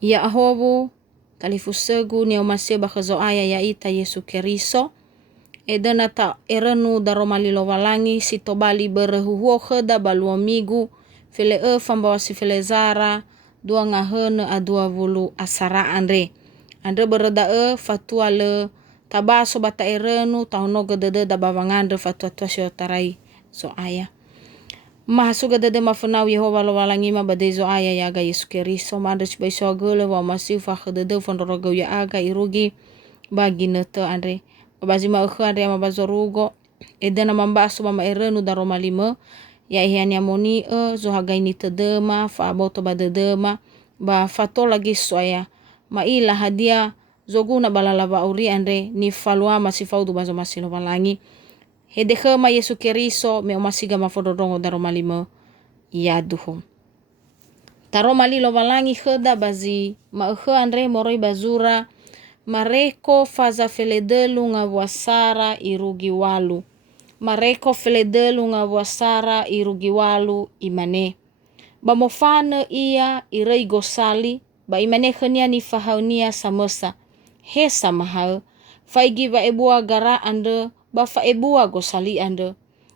Ya ahobu kalifusegu ni omasio bakazo aya ya ita Yesu Keriso. Edena ta erenu daromalilo walangi sitobali berehuho kheda balua migu fele fambawa si fele zara dua ngahene a 20 asara andre. Andre bereda fatua le tabaso bata erenu tahonoga dede da bawangandre fatua tua tarai so aya. Mahasuga dede mafunau Yehova lo walangi ma badezo aya ya aga Yesu Keriso mandre chibaiso agule wa masiu fakhe dede fondorogo ya aga irugi bagi nete andre. Babazima andre ama bazorugo edena mambaso mama erenu da romalime ya ihiani amoni zo hagaini tedema fa aboto badedema ba fato lagi soya ma ila hadia zoguna balalaba uri andre ni falua masifau du bazo masilo balangi hedekhe ma Yesu Keriso me omasiga mafododongo da romalime ya duho taro malilo balangi kheda bazi ma andre moroi bazura mareko faza feledelu ngawasara irugi walu. Mareko feledelu ngawasara irugi walu imane. Bamofane ia irei gosali ba imane khenia ni fahaunia samosa. He samahal faigi ba ebua gara ande ba fa ebua gosali ande.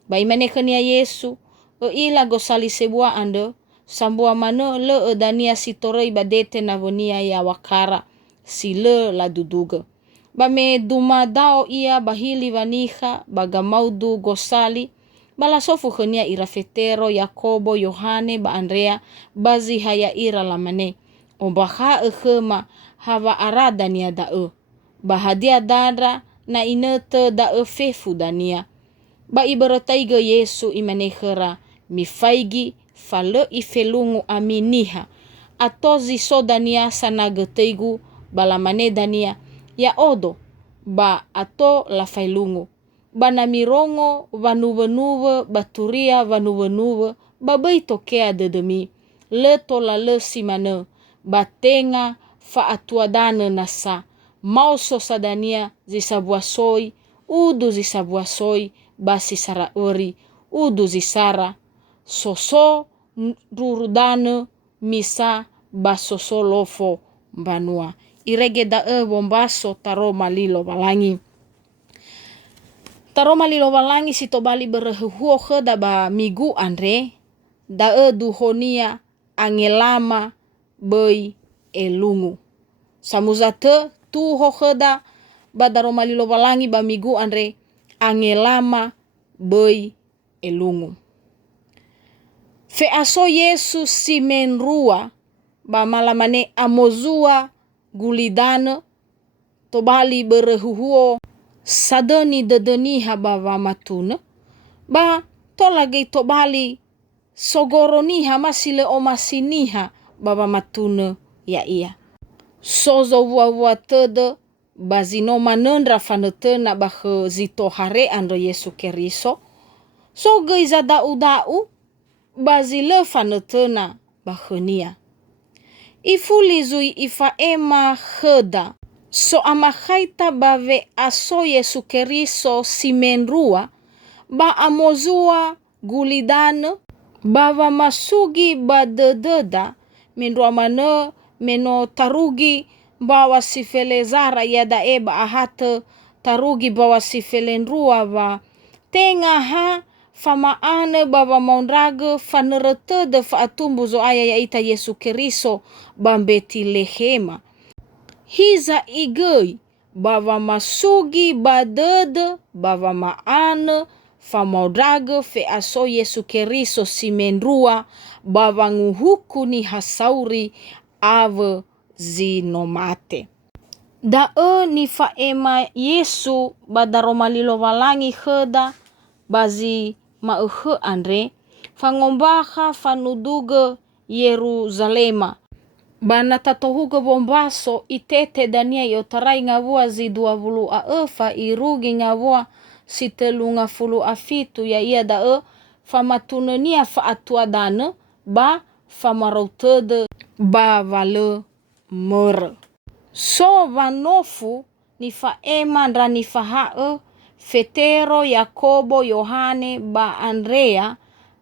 Ba imane khenia Yesu ila gosali sebua ande sambua mano le edania sitorei badete navonia ya wakara. Sile la duduga. Bame dumadao ia bahili vaniha bagamaudu gosali. Bala sofu khenia irafetero Yakobo Yohane ba Andrea bazi haya ira lamane. Ombaha khema hava arada nia da'e. Bahadia dara na inete da'e fefu dania. Ba ibarataiga Yesu imanehera mifaigi fale ifelungu aminiha. Atozi sodania sanageteigu balamane dania ya odo ba ato la failungu bana mirongo vanuve baturia vanuve babai tokea dedemi leto la le simane batenga fa atuadane nasa mauso sadania zisabuasoi udu zisabuasoi basi sara ori udu zisara soso rurudane misa basoso lofo banua irege da bombaso taro malilo balangi. Taro malilo balangi sitobali berehuho kheda ba migu andre da duhonia angelama bei elungu. Samuzate tuho kheda ba daro malilo balangi ba migu andre angelama bei elungu. Fe aso Yesus simenrua ba malamane amozua gulidane tobali berehuhuo sadeni dedeni habawa matune ba tolagi tobali sogoroniha masile omasiniha baba matune ya iya sozo wua tede bazino manendra fanetena bahe zito hare ando Yesu Keriso so geiza dau bazile fanetena bahenia ifuli zui ifa ema kheda so amakhaita bave aso Yesu Keriso simenrua ba amozua gulidane bava masugi badededa menrua mane meno tarugi bawa sifelezara yada eba ahate tarugi bawa sifelenrua va tengaha famaane baba maundrage fanerete de faatumbu zo aya ya ita Yesu Keriso bambeti lehema. Hiza igei baba masugi badede baba maane famaudrage fe aso Yesu Keriso simendrua baba nguhuku ni hasauri ave zinomate. Dae ni faema Yesu badaro malilo walangi kheda bazi maukhe andre fangombaha fanuduge Yerusalema bana tatohuge bombaso itete dania yotarai ngavua zi 20 aefa irugi ngavua sitelunga fulu afitu ya ia dae famatunenia fa atuadane ba famaroutede ba vale mere so vanofu ni faema ndra ni fahae Fetero, Yakobo, Yohane, ba Andrea,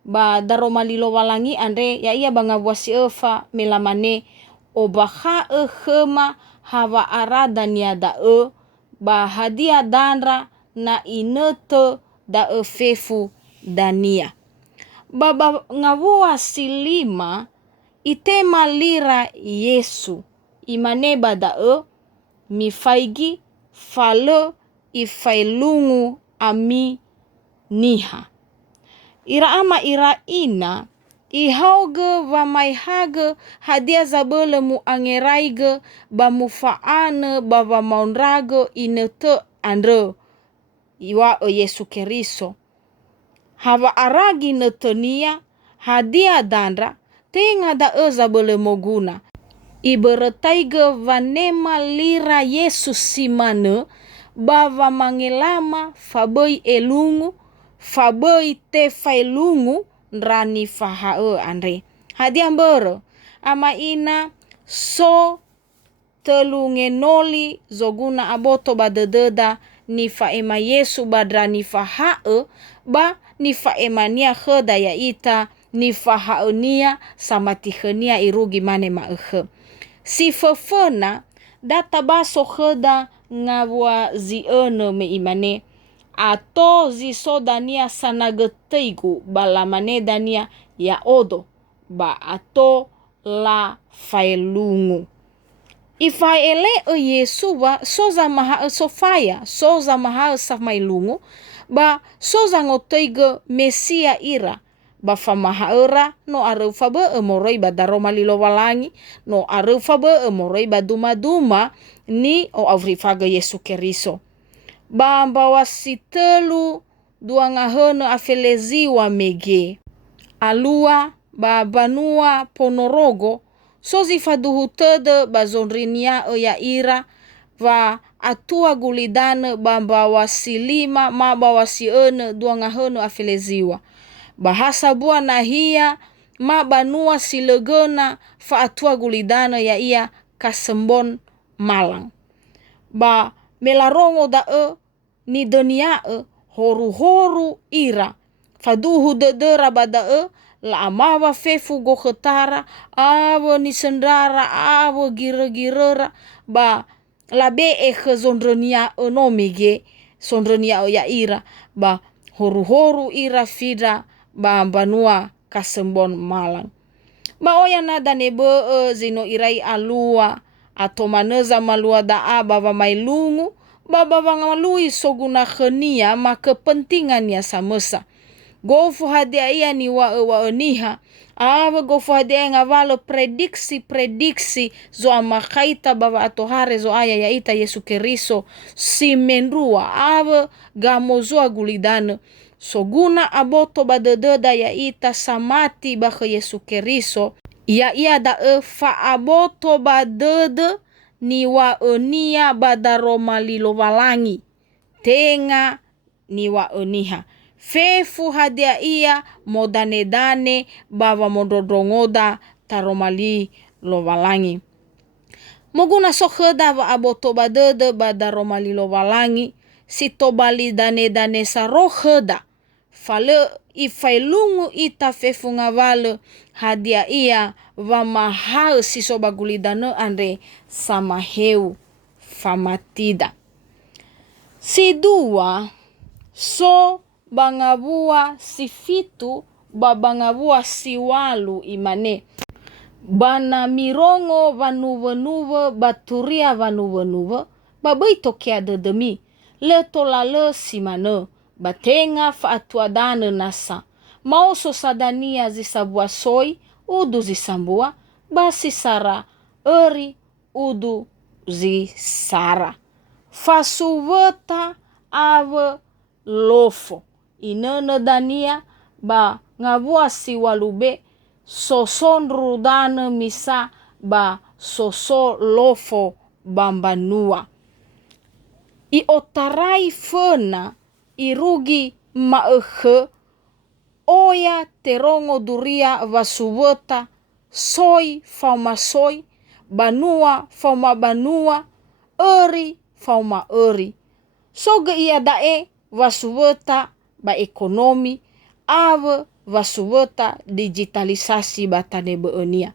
ba daro malilo walangi andre ya ia banga buasi efa melamane o baha hema hawa arada nia da ba hadia danra na inete da fefu dania. Baba ngawua silima itema lira Yesu imaneba da mifaigi fale ifailungu ami niha. Ira ama ira ina ihauge wa maihage hadia zabele mu angeraige ba mu faane ba wa maunrage inete andre iwa Yesu Keriso. Hawa aragi netenia hadia dandra tenga da zabele moguna. Iberetaige vanema lira Yesus simane bawa mangelama faboi elungu faboi te failungu nrani fahae andre. Hadia mbere ama ina so telungenoli zoguna aboto badededa nifa ema Yesu badrani fahae ba nifa emania kheda ya ita nifa haonia samatihenia irugi mane maehe. Si fefena data baso kheda ngawua ziene me imane ato ziso dania sanageteigu balamane dania ya odo ba ato la failungu. Ifaele Yesu wa soza maha sofaya soza maha samailungu ba soza ngoteige Mesia ira ba famahaera no areufa be emoroi badaroma lilo walangi no areufa be emoroi baduma ni o avrifaga Yesu Keriso. Ba mbawa sitelu dua ngahene afelezi wa mege alua ba banua Ponorogo sozi faduhu tede bazonrinia ya ira va atua gulidane ba mbawa silima ma bawa siene dua ngahene afeleziwa. Bahasa bua nahia ma banua silegena fa atua gulidana ya ia kasembon Malang. Ba melarongo da ni dunia horu-horu ira. Faduhu dedera bada la amawa fefu goketara awo ni sendara awo gira-girera ba labe zonrenia nomige sonrenia ya ira ba horu-horu ira fida ba banua kasembon Malang. Ba oya nada nebo zino irai alua atau maneza malua da bawa mailungu bawa ngalui soguna khenia ma kepentingannya samesa. Gofu hadia ia ni wa niha awa gofu hadia ngawalo prediksi zo amakaita bawa atohare zo aya ya ita Yesu Keriso si menrua awa gamozoa gulidane. Soguna aboto badededa ya ita samati baka Yesu Keriso ya ia da fa aboto badede ni wa enia badaroma lilo walangi tenga ni wa eniha fefu hadia ia modane-dane bawa mododongoda taromali lo walangi. Moguna sokheda wa aboto badede badaroma lilo walangi sitobali dane-dane sarokheda fale ifailungu ita fefu ngawale hadia ia wa mahal sisobagulidane andre samaheu famatida. Si dua so bangabua sifitu babangabua siwalu imane bana mirongo vanuve baturia vanuve babai tokia dedemi leto lale simane batenga faatuadane nasa mau sosadania zisabua soi udu zisambua basi sara eri udu zisara fasuweta ave lofo inene dania ba ngabua si walube sosonru dane misa ba soso lofo bambanua i otarai fena irugi maehe oya terongo duria vasuweta soi fauma soi banua fauma banua eri fauma eri soge ia dae vasuweta ba ekonomi ave vasuweta digitalisasi batane beenia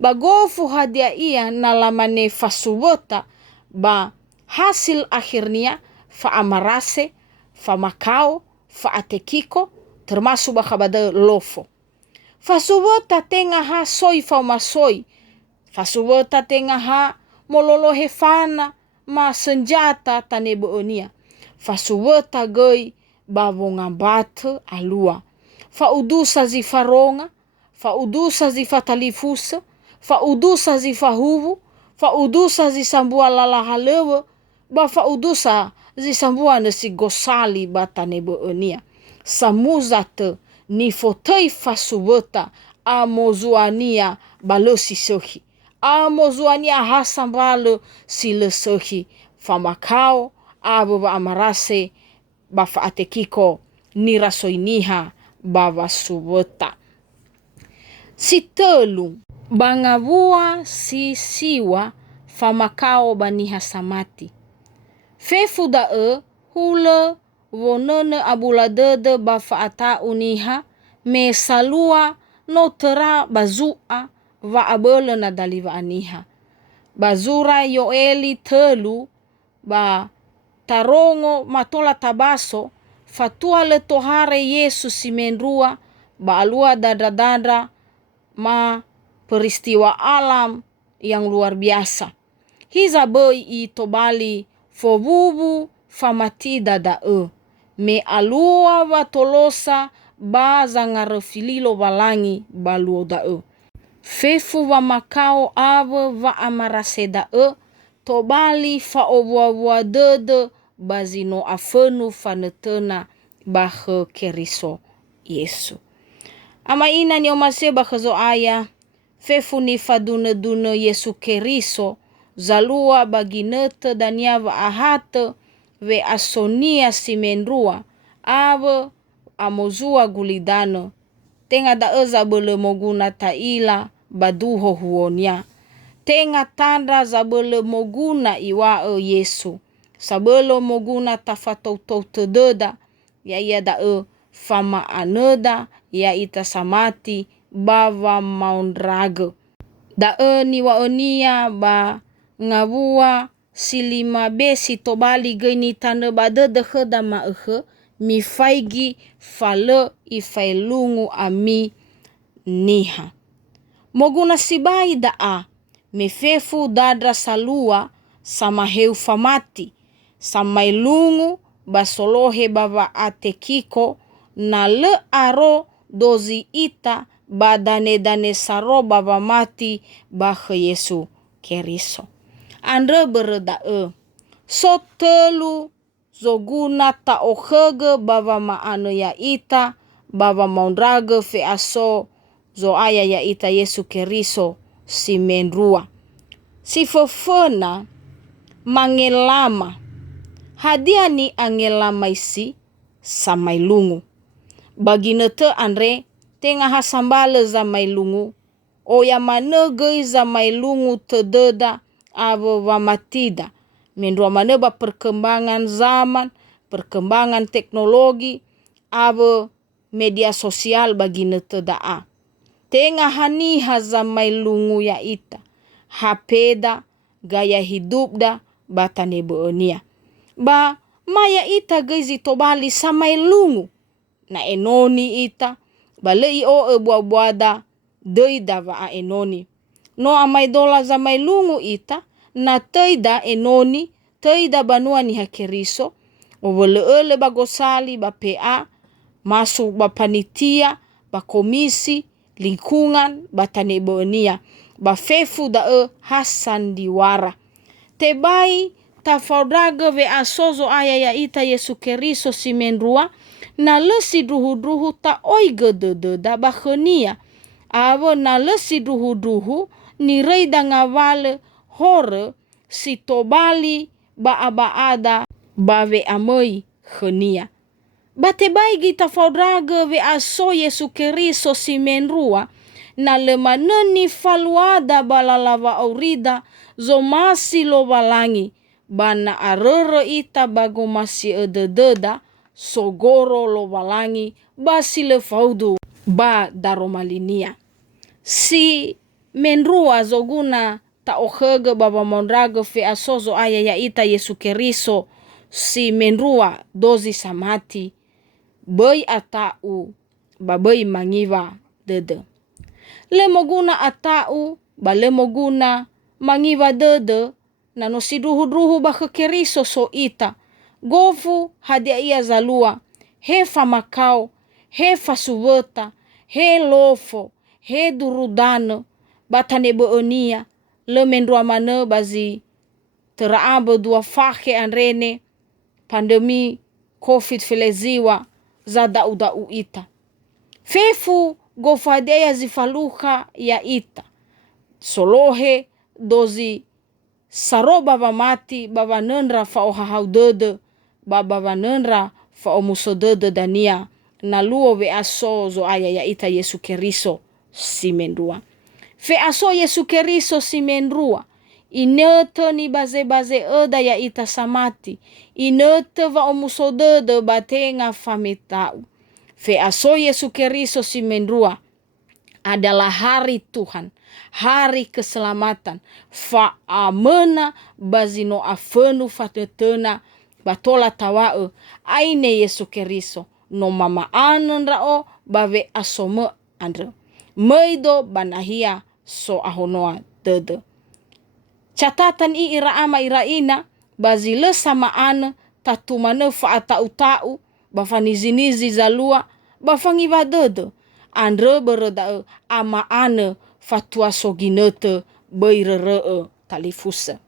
bagofu hadia ia nalamane fasuwota ba hasil akhirnya fa amarase, fa makao, fa atekiko, termasuk bakabada lofo. Fasuwota tenga ha soi fa masoi. Fasuwota tenga ha mololohe fana ma senjata tane beonia. Fasuwota goi bavonga batu alua. Fa udusa zifaronga, fa udusa zifatalifusa, fa udusa zifahuvu, fa udusa zisambua lalahalewe, ba fa udusa zisambua nasi gosali batane beonia. Samuzate ni fotei fasuwota amozuania balosi sohi. Amozuania hasambalo sile sohi. Famakao abo ba amarase ba fa atekiko nirasoiniha bava suwota. Sitelu bangavua si siwa famakao baniha samati. Fefu dae hule wonene abuladede ba fa ata uniha me salua no tera bazua va abele na daliva aniha. Bazura yoeli telu ba tarongo matola tabaso fatua le tohare Yesus simendrua ba alua dada ma peristiwa alam yang luar biasa. Hiza boy I tobali fobubu famati dadae. Me alua wa tolosa ba zangarefililo walangi baluo dae. Fefu wa makao ave wa amarase dae. Tobali fa obua dede bazino afenu fanetena bahe keriso Yesu. Ama ina ni omase bakhazo aya. Fefu ni fadune Yesu keriso. Zalua baginete daniava ahate ve asonia simendrua ave amozua gulidano. Tenga daeza bele moguna taila baduho huonia. Tenga tanda zabele moguna iwao Yesu. Sabelo moguna tafatoutou tededa ya ia dae fama aneda ya ita samati bava maundrage. Dae ni waonia ba ngavua silima besi tobali geni tane badede heda maehe mi faigi fale ifailungu ami niha. Moguna sibai daa mefefu dadra salua sama heu famati samailungu basolohe bava atekiko na le aro dozi ita badane saro bava mati bahe Yesu keriso. Andre beredae sotelu zoguna ta ohege bava maane ya ita bava maundrage fe aso zo aya ya ita Yesu keriso simendrua. Sifofena mangelama hadia ni angelama isi samailungu. Baginete andre tenga hasambale za mailungu. Oya manege za mailungu tededa ave wamatida. Mendua maneba perkembangan zaman, perkembangan teknologi, ave media sosial baginete daa. Tenga haniha za mailungu ya ita. Hapeda gaya hidup da batane beonia. Ba maya ita gezi tobali samailungu. Na enoni ita. Balei o buada deida va enoni. No amai dola za mailungu ita. Na teida enoni. Teida banua ni hakeriso. Owele bagosali ba PA. Masuk ba panitia. Ba komisi. Lingkungan batane beonia. Ba fefu dae hasan diwara. Tebai tafaudrage ve asozo aya ya ita Yesu keriso simendrua. Na lesi druhu ta oige da bakhenia. Avo na lesi druhu ni reida ngavale hore si tobali ba abaada ba ve amoi khenia. Batebai gita faudrage ve aso Yesu keriso simendrua. Na lemaneni faluada balalava aurida zomasi lo balangi. Bana arere ita bago masi edededa sogoro lo balangi basi le faudu ba daromalinia. Si menrua zoguna ta ohege baba mondrage fe asozo aya ya ita Yesu Keriso si menrua dozi samati bai atau babai mangiwa dede. Lemoguna atau ba lemoguna mangiwa dede nano si druhu ba Keriso so ita gofu hadia ia zalua he famakau he fasuweta he lofo he durudano batane beonia le mendua mane bazi teraabe dua fake anrene pandemi COVID feleziwa za dau ita. Fefu gofadeya zifaluha ya ita. Solohe dozi saroba mati baba nenra fa ohahau dede baba nenra fa omuso dede dania na luo we aso zo aya ya ita Yesu Keriso si mendua. Fe aso Yesu Keriso si mendua. Inete ni baze eda ya ita samati. Inete va omuso dede batenga famitau. Fe aso Yesu Keriso si mendua adalah hari Tuhan, hari keselamatan. Fa amena bazino afenu fatetena batola tawae aine Yesu Keriso no mama anen rao bave asome andre. Meido banahia so ahonoa dede. Catatan ira ama ira ina bazile sama ane tatumane fa atau bafanizinizi zalua bafangiwa dede. Andre bereda ama ane fatua soginete beirere talifuse.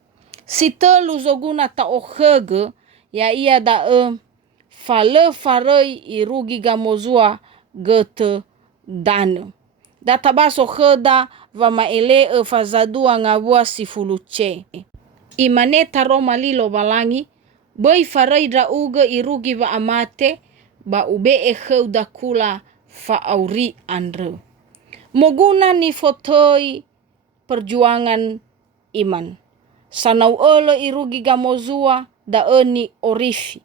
Sitelu zoguna ta ohege ya ia da fale farei irugi gamozua gete dane. Data baso heda vama ele fazadua ngabua sifuluce. Imaneta Roma lilo balangi bei farei drauge irugi va amate ba ube da kula fa auri andre. Moguna ni fotoi perjuangan iman. Sanau ole irugi gamozua da eni orifi.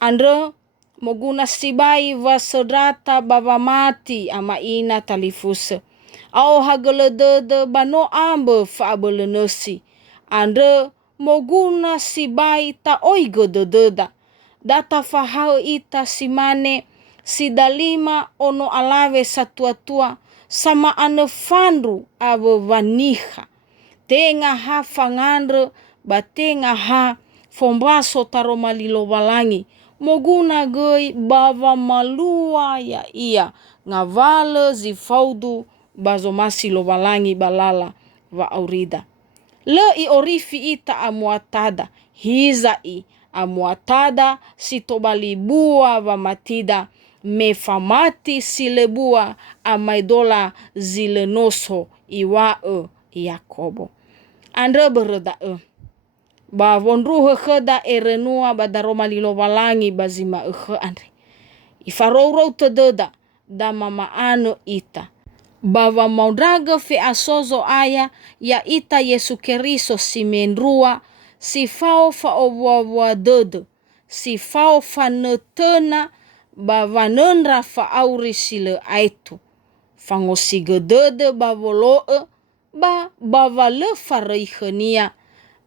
Andre moguna sibai vasodrata baba mati ama ina talifuse. Au hageledede bano ambe fa abelenesi. Andre moguna sibai ta oigo dededa. Data fahau ita simane sidalima ono alawe satua-tua sama ane fandu ave vaniha. Tenga ha fangandre batenga ha fombaso taroma lilo balangi. Moguna goi bava malua ya ia ngavale zifaudu bazomasi lo balangi balala va aurida. Le i orifi ita amuatada hizai amuatada sitobalibua va matida mefamati silebua amaidola zilenoso iwae Yakobo. Andre bereda ba vonruhe kheda erenua badaroma lilo balangi bazima andre. Ifarou tededa da mama ano ita. Bava maudraga fe asozo aya ya ita Yesu Keriso si menrua si fao fa owa dede. Si fao fa netena bava nenra fa auri sile aitu. Fangosige dede bavoloe ba bava le farihenia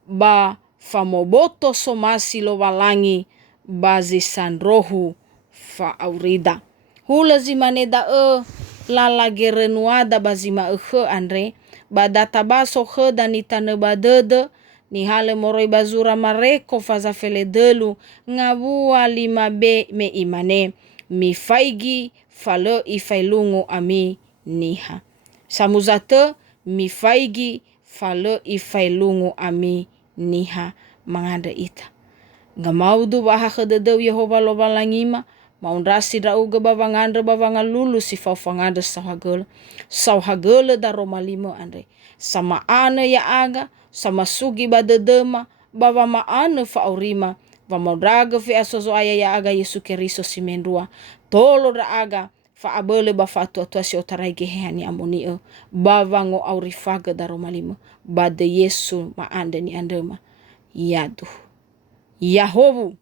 ba famoboto somasi lo walangi bazi sandrohu fa aurida. Hula zimaneda lala gerenuada bazima andre badata baso dan itane badede ni hale moroi bazura mareko faza fele delu ngabua 5b me imane mi faigi falo ifailungu ami niha samuzate mi faigi falo ifailungu ami niha mangada ita ngamaudu baha khedeu Yehova lo balangima maundrasi rauga bavangandre bavangalulu si fafangandre sauhagele da romalimo andre sama ane ya aga sama sugi badedema bava maane fa aurima va maudraga fi asozo aya ya aga Yesu Keriso si mendua tolo da aga fa abele ba fa tua si otarai gehani amonio bavango aurifaga da romalimo bade Yesu ma ande ni andema yadu Yahovu